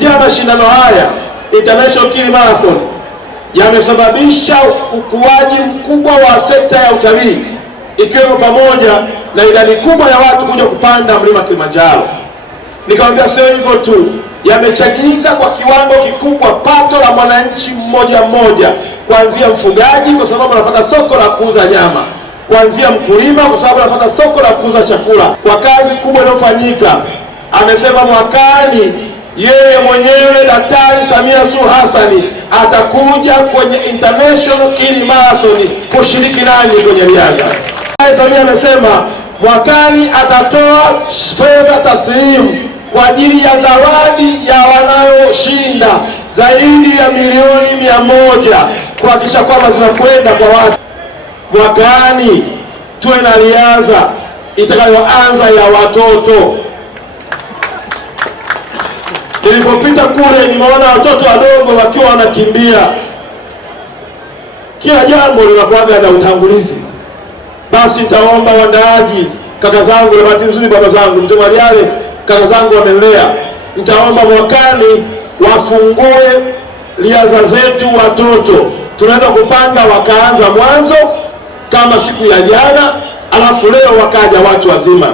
kupitia mashindano haya International Kili Marathon yamesababisha ukuaji mkubwa wa sekta ya utalii, ikiwemo pamoja na idadi kubwa ya watu kuja kupanda mlima Kilimanjaro. Nikamwambia sio hivyo tu, yamechagiza kwa kiwango kikubwa pato la mwananchi mmoja mmoja, kuanzia mfugaji kwa sababu anapata soko la kuuza nyama, kuanzia mkulima kwa sababu anapata soko la kuuza chakula. Kwa kazi kubwa inayofanyika, amesema mwakani yeye mwenyewe Daktari Samia Suluhu Hassan atakuja kwenye International Kili Marathon kushiriki nanyi kwenye riadha. Samia amesema mwakani atatoa fedha taslimu kwa ajili ya zawadi ya wanayoshinda zaidi ya milioni 100 kuhakikisha kwamba zinakwenda kwa watu. Mwakani tuwe na riadha itakayoanza ya watoto. Nilipopita kule nimeona watoto wadogo wakiwa wanakimbia. Kila jambo linakuwa na utangulizi. Basi nitaomba waandaaji, kaka zangu, na bahati nzuri baba zangu, mzee Mwaliale, kaka zangu wamenilea, nitaomba mwakani wafungue riadha zetu watoto. Tunaweza kupanga wakaanza mwanzo kama siku ya jana, alafu leo wakaja watu wazima.